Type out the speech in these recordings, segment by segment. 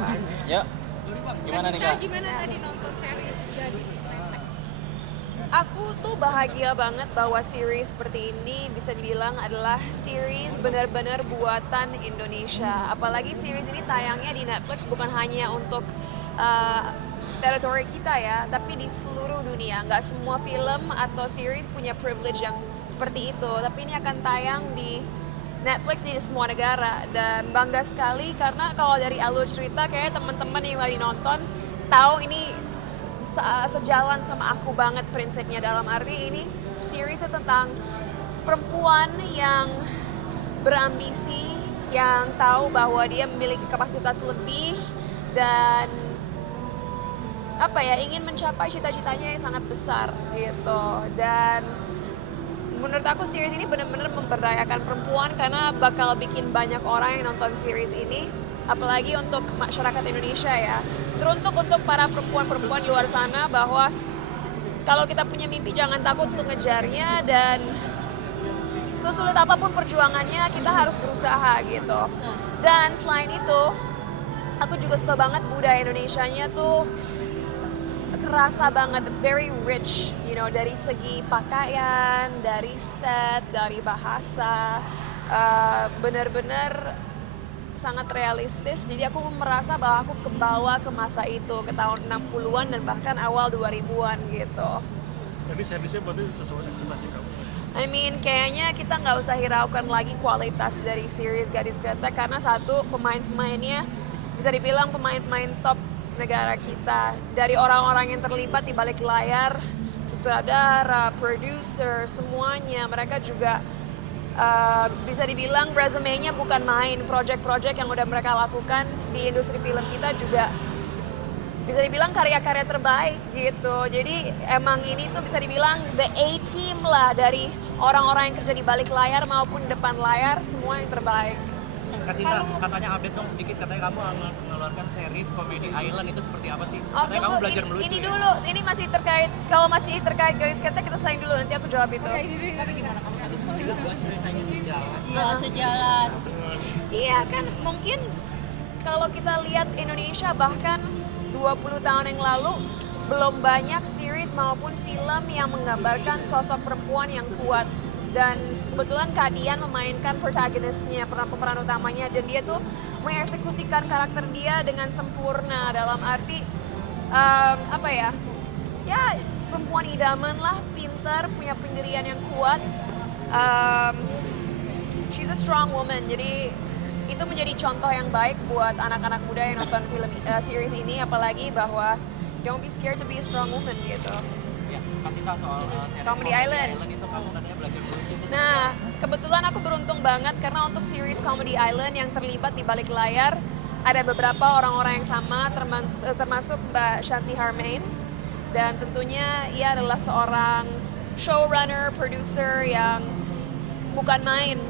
apa. Yuk, gimana nih Kak? Gimana tadi nonton series Gadis Kretek? Aku tuh bahagia banget bahwa series seperti ini bisa dibilang adalah series benar-benar buatan Indonesia. Apalagi series ini tayangnya di Netflix bukan hanya untuk teritori kita ya, tapi di seluruh dunia. Nggak semua film atau series punya privilege yang seperti itu. Tapi ini akan tayang di Netflix di semua negara dan bangga sekali karena kalau dari alur cerita kayak teman-teman yang lagi nonton tahu ini sejalan sama aku banget prinsipnya, dalam arti ini series itu tentang perempuan yang berambisi, yang tahu bahwa dia memiliki kapasitas lebih dan apa ya, ingin mencapai cita-citanya yang sangat besar gitu. Dan menurut aku series ini benar-benar memberdayakan perempuan karena bakal bikin banyak orang yang nonton series ini, apalagi untuk masyarakat Indonesia ya. Teruntuk untuk para perempuan-perempuan di luar sana bahwa kalau kita punya mimpi jangan takut untuk ngejarnya dan sesulit apapun perjuangannya kita harus berusaha gitu. Dan selain itu, aku juga suka banget budaya Indonesianya tuh kerasa banget, it's very rich, you know, dari segi pakaian, dari set, dari bahasa, benar-benar sangat realistis. Jadi aku merasa bahwa aku kebawa ke masa itu, ke tahun 60-an dan bahkan awal 2000-an gitu. Jadi seriesnya berarti sesuai ekspektasi kamu? I mean, kayaknya kita nggak usah hiraukan lagi kualitas dari series Gadis Kretek karena satu, pemain-pemainnya bisa dibilang pemain-pemain top negara kita, dari orang-orang yang terlibat di balik layar, sutradara, produser, semuanya mereka juga bisa dibilang resume-nya bukan main. Project-project yang udah mereka lakukan di industri film kita juga bisa dibilang karya-karya terbaik gitu. Jadi emang ini tuh bisa dibilang the A-team lah, dari orang-orang yang kerja di balik layar maupun depan layar, semua yang terbaik. Kak Cinta, katanya update dong sedikit, katanya kamu mengeluarkan series Comedy Island, itu seperti apa sih? Katanya kamu belajar melucu ini ya? dulu, ini masih terkait, kalau masih terkait Gadis Kretek kita sayang dulu, nanti aku jawab itu. Tapi gimana kamu juga buat ceritanya sejalan? Iya, sejalan. Iya kan, mungkin kalau kita lihat Indonesia bahkan 20 tahun yang lalu belum banyak series maupun film yang menggambarkan sosok perempuan yang kuat. Dan kebetulan Kak Dian memainkan protagonisnya, pemeran utamanya, dan dia tuh mengeksekusikan karakter dia dengan sempurna, dalam arti apa ya, ya perempuan idaman lah, pintar, punya pendirian yang kuat. She's a strong woman, jadi itu menjadi contoh yang baik buat anak-anak muda yang nonton film series ini, apalagi bahwa don't be scared to be a strong woman gitu. Ya, Kak Cinta, soal series Comedy Island itu kamu katanya belajar melucu. Itu Nah, kebetulan aku beruntung banget karena untuk series Comedy Island yang terlibat di balik layar ada beberapa orang-orang yang sama, termasuk Mbak Shanti Harmain, dan tentunya ia adalah seorang showrunner, producer yang bukan main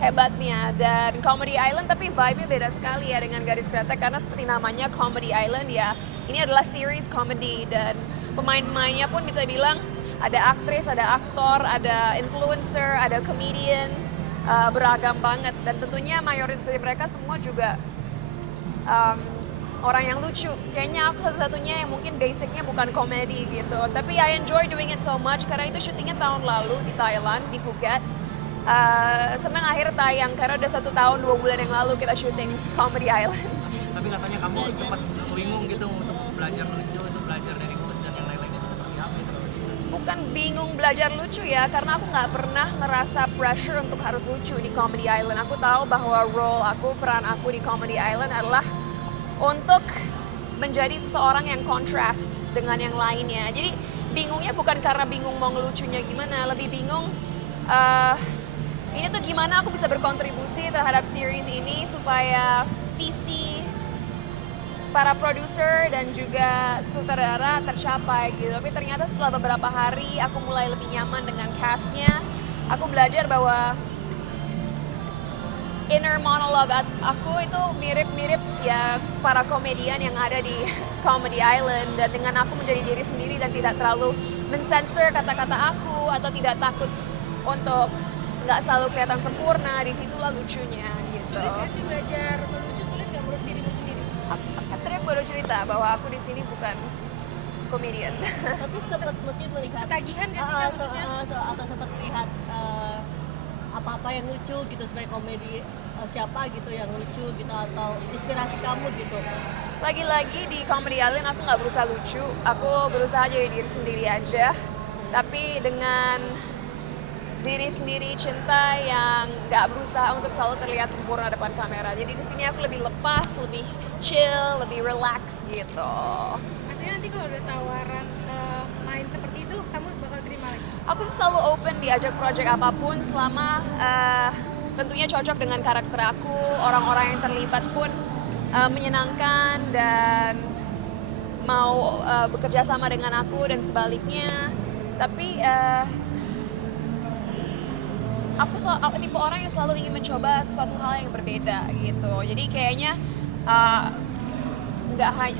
hebatnya. Dan Comedy Island tapi vibe-nya beda sekali ya dengan Gadis Kretek karena seperti namanya Comedy Island ya, ini adalah series comedy dan pemain-pemainnya pun bisa bilang ada aktris, ada aktor, ada influencer, ada comedian, beragam banget. Dan tentunya mayoritas dari mereka semua juga orang yang lucu. Kayaknya aku satu-satunya yang mungkin basicnya bukan komedi gitu. Tapi I enjoy doing it so much karena itu syutingnya tahun lalu di Thailand, di Phuket. Senang akhirnya tayang karena udah 1 tahun 2 bulan yang lalu kita syuting Comedy Island. Tapi katanya kamu sempat bingung gitu untuk belajar lucu, untuk belajar dari host dan yang lain-lain, itu seperti apa itu? Bukan bingung belajar lucu ya, karena aku nggak pernah ngerasa pressure untuk harus lucu di Comedy Island. Aku tahu bahwa role aku, peran aku di Comedy Island adalah untuk menjadi seseorang yang kontras dengan yang lainnya. Jadi bingungnya bukan karena bingung mau ngelucunya gimana, lebih bingung ini tuh gimana aku bisa berkontribusi terhadap series ini supaya visi para produser dan juga sutradara tercapai gitu. Tapi ternyata setelah beberapa hari aku mulai lebih nyaman dengan castnya. Aku belajar bahwa inner monologue aku itu mirip-mirip ya para komedian yang ada di Comedy Island, dan dengan aku menjadi diri sendiri dan tidak terlalu mensensor kata-kata aku atau tidak takut untuk nggak selalu kelihatan sempurna, disitulah lucunya gitu. Sulit nggak sih belajar melucu, sulit nggak menurut dirimu sendiri? cerita bahwa aku di sini bukan komedian. Tapi sempat mungkin melihat Ketagihan gak sih Kak maksudnya? atau sempat lihat apa-apa yang lucu gitu sebagai komedi, siapa gitu yang lucu gitu atau inspirasi kamu gitu. Lagi-lagi di Comedy Island aku nggak berusaha lucu, aku berusaha jadi diri sendiri aja. Tapi dengan diri sendiri cinta yang nggak berusaha untuk selalu terlihat sempurna depan kamera. Jadi di sini aku lebih lepas, lebih chill, lebih relax gitu. Artinya nanti kalau ada tawaran main seperti itu, kamu bakal terima lagi? Aku sih selalu open diajak project apapun selama tentunya cocok dengan karakter aku, orang-orang yang terlibat pun menyenangkan dan mau bekerja sama dengan aku dan sebaliknya. Tapi aku tipe orang yang selalu ingin mencoba suatu hal yang berbeda gitu. Jadi kayaknya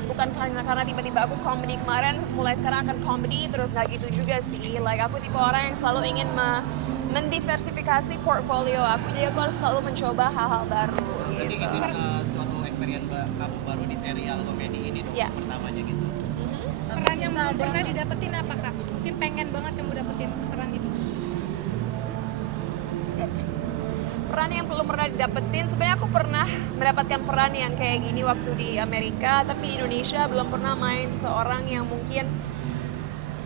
bukan karena tiba-tiba aku komedi kemarin, mulai sekarang akan komedi terus nggak gitu juga sih. Like aku tipe orang yang selalu ingin mendiversifikasi portfolio aku, jadi aku harus selalu mencoba hal-hal baru. Berarti Gitu. itu suatu experience kamu baru di serial komedi ini dong, Ya. pertamanya gitu. Peran yang belum pernah didapetin apa Kak? Mungkin pengen banget kamu dapetin peran itu. Peran yang belum pernah didapetin, sebenarnya aku pernah mendapatkan peran yang kayak gini waktu di Amerika, tapi di Indonesia belum pernah main seorang yang mungkin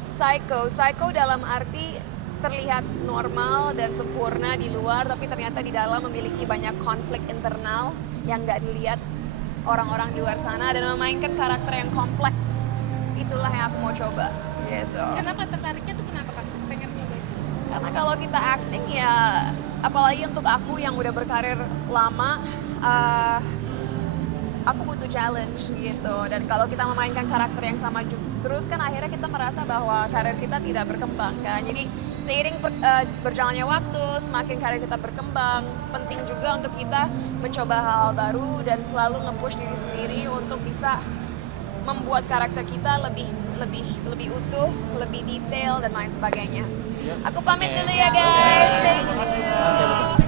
psycho dalam arti terlihat normal dan sempurna di luar, tapi ternyata di dalam memiliki banyak konflik internal yang nggak dilihat orang-orang di luar sana, dan memainkan karakter yang kompleks. Itulah yang aku mau coba gitu. Kenapa tertariknya tuh kenapa Kak? Pengen nyoba itu? Karena kalau kita acting ya, apalagi untuk aku yang udah berkarir lama, aku butuh challenge gitu. Dan kalau kita memainkan karakter yang sama terus kan akhirnya kita merasa bahwa karir kita tidak berkembang kan. Jadi seiring berjalannya waktu, semakin karir kita berkembang, penting juga untuk kita mencoba hal baru dan selalu nge-push diri sendiri untuk bisa membuat karakter kita lebih utuh, lebih detail dan lain sebagainya. Aku pamit dulu ya guys. Thank you.